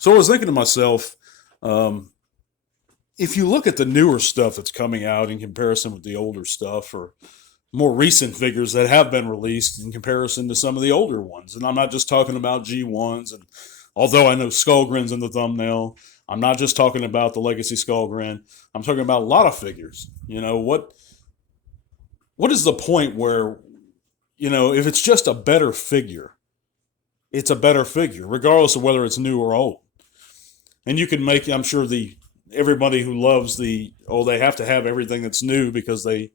So I was thinking to myself, um, if you look at the newer stuff that's coming out in comparison with the older stuff, or more recent figures that have been released in comparison to some of the older ones, and I'm not just talking about G1s, and although I know Skullgrin's in the thumbnail, I'm not just talking about the Legacy Skullgrin. I'm talking about a lot of figures. What is the point where, if it's just a better figure, it's a better figure, regardless of whether it's new or old. And you can make, I'm sure, everybody who loves they have to have everything that's new because they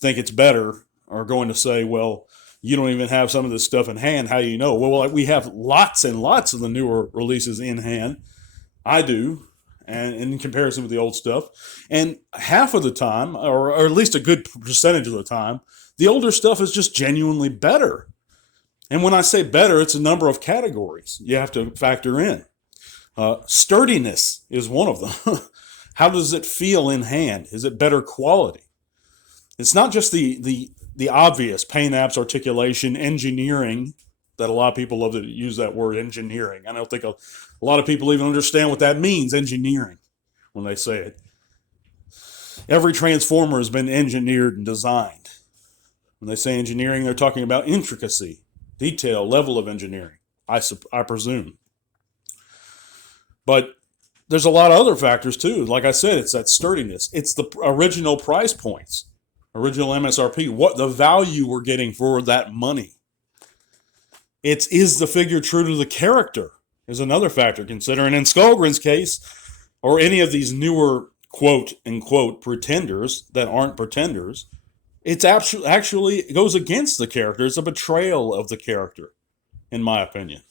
think it's better, are going to say, well, you don't even have some of this stuff in hand. How do you know? Well, we have lots and lots of the newer releases in hand. I do, and in comparison with the old stuff. And half of the time, or at least a good percentage of the time, the older stuff is just genuinely better. And when I say better, it's a number of categories you have to factor in. Sturdiness is one of them. How does it feel in hand? Is it better quality? It's not just the obvious paint apps, articulation, engineering, that a lot of people love to use that word, engineering. I don't think a lot of people even understand what that means, engineering, when they say it. Every transformer has been engineered and designed. When they say engineering, they're talking about intricacy, detail, level of engineering, I presume. But there's a lot of other factors too. Like I said, it's that sturdiness. It's the original price points, original MSRP, what the value we're getting for that money. Is the figure true to the character is another factor considering. In Skullgrin's case, or any of these newer quote unquote pretenders that aren't pretenders, it's actually it goes against the character. It's a betrayal of the character, in my opinion.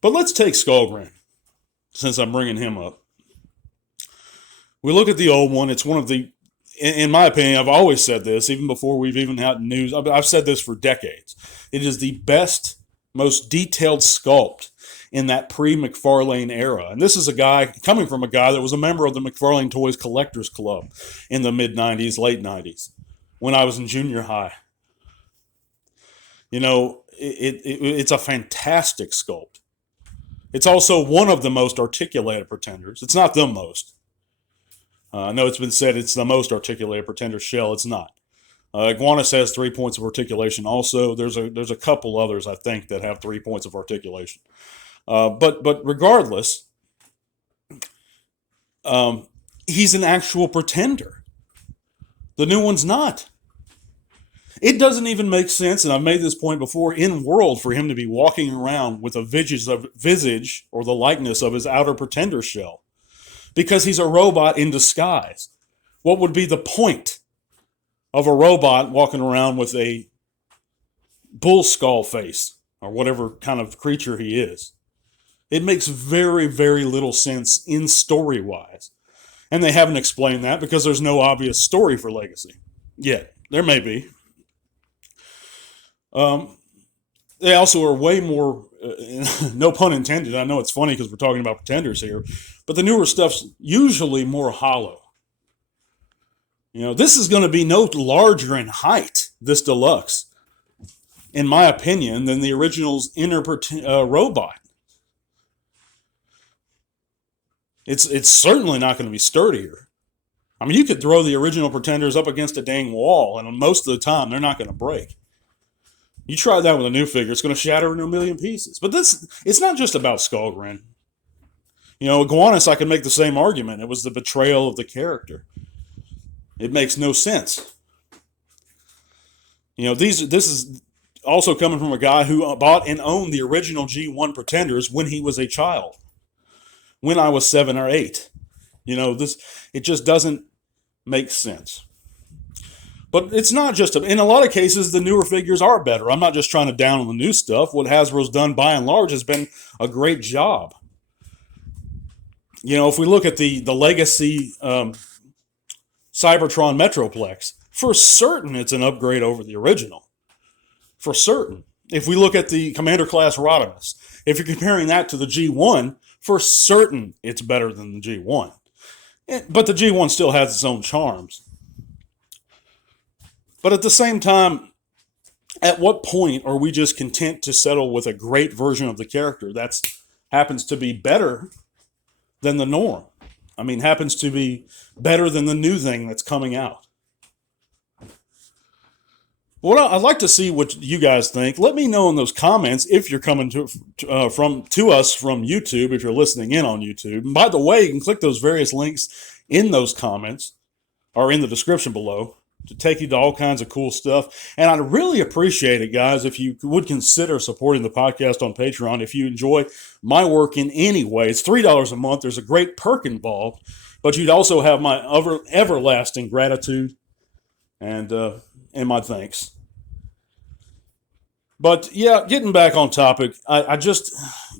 But let's take Skullgrin, since I'm bringing him up. We look at the old one. It's one of the, in my opinion, I've always said this, even before we've even had news. I've said this for decades. It is the best, most detailed sculpt in that pre-McFarlane era. And this is a guy, coming from a guy that was a member of the McFarlane Toys Collectors Club in the mid-90s, late 90s, when I was in junior high. It's a fantastic sculpt. It's also one of the most articulated pretenders. It's not the most. I know it's been said it's the most articulated pretender shell. It's not. Iguanus has 3 points of articulation. Also, there's a couple others, I think, that have 3 points of articulation. But regardless, he's an actual pretender. The new one's not. It doesn't even make sense, and I've made this point before, in world for him to be walking around with a visage or the likeness of his outer pretender shell. Because he's a robot in disguise. What would be the point of a robot walking around with a bull skull face, or whatever kind of creature he is? It makes very, very little sense in story-wise. And they haven't explained that because there's no obvious story for Legacy. Yet. There may be. They also are way more, no pun intended, I know it's funny because we're talking about pretenders here, but the newer stuff's usually more hollow. This is going to be no larger in height, this deluxe, in my opinion, than the original's inner robot. It's certainly not going to be sturdier. I mean, you could throw the original pretenders up against a dang wall, and most of the time, they're not going to break. You try that with a new figure, it's going to shatter into a million pieces. But it's not just about Skullgrin. Iguanus, I can make the same argument. It was the betrayal of the character. It makes no sense. This is also coming from a guy who bought and owned the original G1 Pretenders when he was a child. When I was 7 or 8. It just doesn't make sense. But it's not just, in a lot of cases, the newer figures are better. I'm not just trying to down on the new stuff. What Hasbro's done, by and large, has been a great job. If we look at the Legacy Cybertron Metroplex, for certain it's an upgrade over the original. For certain. If we look at the Commander Class Rodimus, if you're comparing that to the G1, for certain it's better than the G1. But the G1 still has its own charms. But at the same time, at what point are we just content to settle with a great version of the character? That's happens to be better than the norm. I mean, happens to be better than the new thing that's coming out. Well, I'd like to see what you guys think. Let me know in those comments if you're coming to us from YouTube, if you're listening in on YouTube. And by the way, you can click those various links in those comments or in the description below to take you to all kinds of cool stuff. And I'd really appreciate it, guys, if you would consider supporting the podcast on Patreon. If you enjoy my work in any way, it's $3 a month. There's a great perk involved, but you'd also have my everlasting gratitude and my thanks. But yeah, getting back on topic, I just,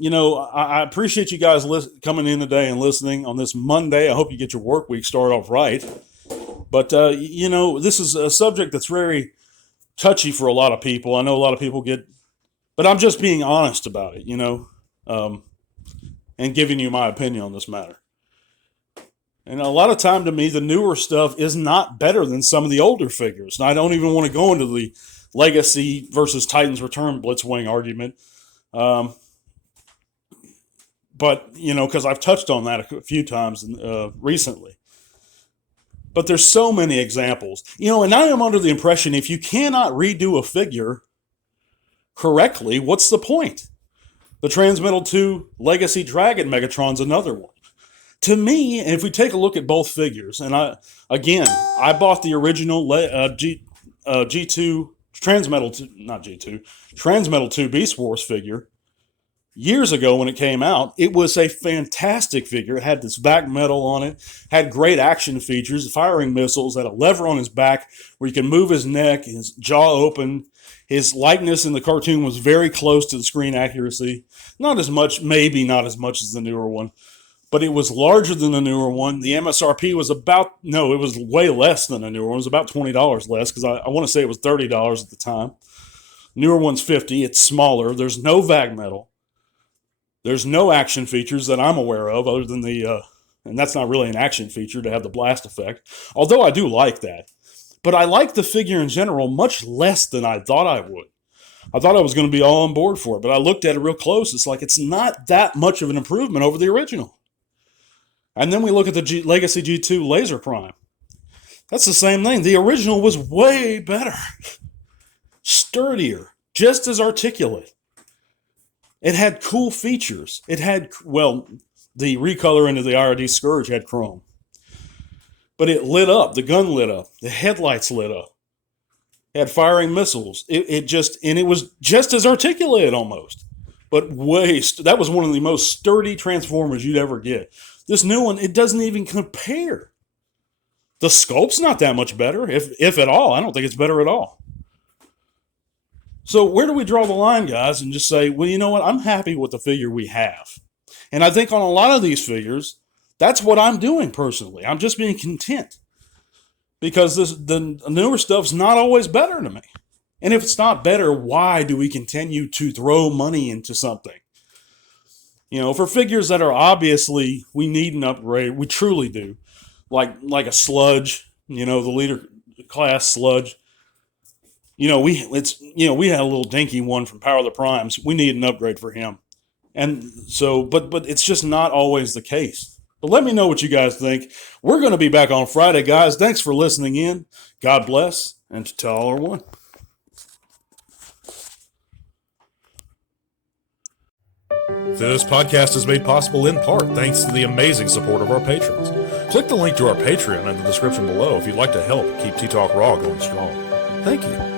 I appreciate you guys coming in today and listening on this Monday. I hope you get your work week started off right. But, this is a subject that's very touchy for a lot of people. I know a lot of people but I'm just being honest about it, and giving you my opinion on this matter. And a lot of time to me, the newer stuff is not better than some of the older figures. And I don't even want to go into the Legacy versus Titans Return Blitzwing argument. But, because I've touched on that a few times recently. But there's so many examples. And I am under the impression if you cannot redo a figure correctly, what's the point? The Transmetal 2 Legacy Dragon Megatron's another one. To me, if we take a look at both figures, and I bought the original G2 Transmetal 2 Beast Wars figure years ago when it came out. It was a fantastic figure. It had this back metal on it, had great action features, firing missiles, had a lever on his back where you can move his neck, his jaw open. His likeness in the cartoon was very close to the screen accuracy. Not as much, maybe not as much as the newer one. But it was larger than the newer one. The MSRP was it was way less than the newer one. It was about $20 less because I want to say it was $30 at the time. Newer one's $50. It's smaller. There's no VAG metal. There's no action features that I'm aware of other than and that's not really an action feature to have the blast effect. Although I do like that. But I like the figure in general much less than I thought I would. I thought I was going to be all on board for it, but I looked at it real close. It's like it's not that much of an improvement over the original. And then we look at the Legacy G2 Laser Prime. That's the same thing. The original was way better. Sturdier. Just as articulate. It had cool features. It had, the recolor into the IRD Scourge had chrome. But it lit up. The gun lit up. The headlights lit up. It had firing missiles. It was just as articulated almost. But that was one of the most sturdy Transformers you'd ever get. This new one, it doesn't even compare. The sculpt's not that much better, if at all. I don't think it's better at all. So where do we draw the line, guys, and just say, well, you know what? I'm happy with the figure we have. And I think on a lot of these figures, that's what I'm doing personally. I'm just being content. Because the newer stuff's not always better to me. And if it's not better, why do we continue to throw money into something? For figures that are obviously, we need an upgrade, we truly do. Like a Sludge, the leader class Sludge. We had a little dinky one from Power of the Primes. We need an upgrade for him. And so, but it's just not always the case. But let me know what you guys think. We're going to be back on Friday, guys. Thanks for listening in. God bless, and to all are one. This podcast is made possible in part thanks to the amazing support of our patrons. Click the link to our Patreon in the description below if you'd like to help keep T-Talk Raw going strong. Thank you.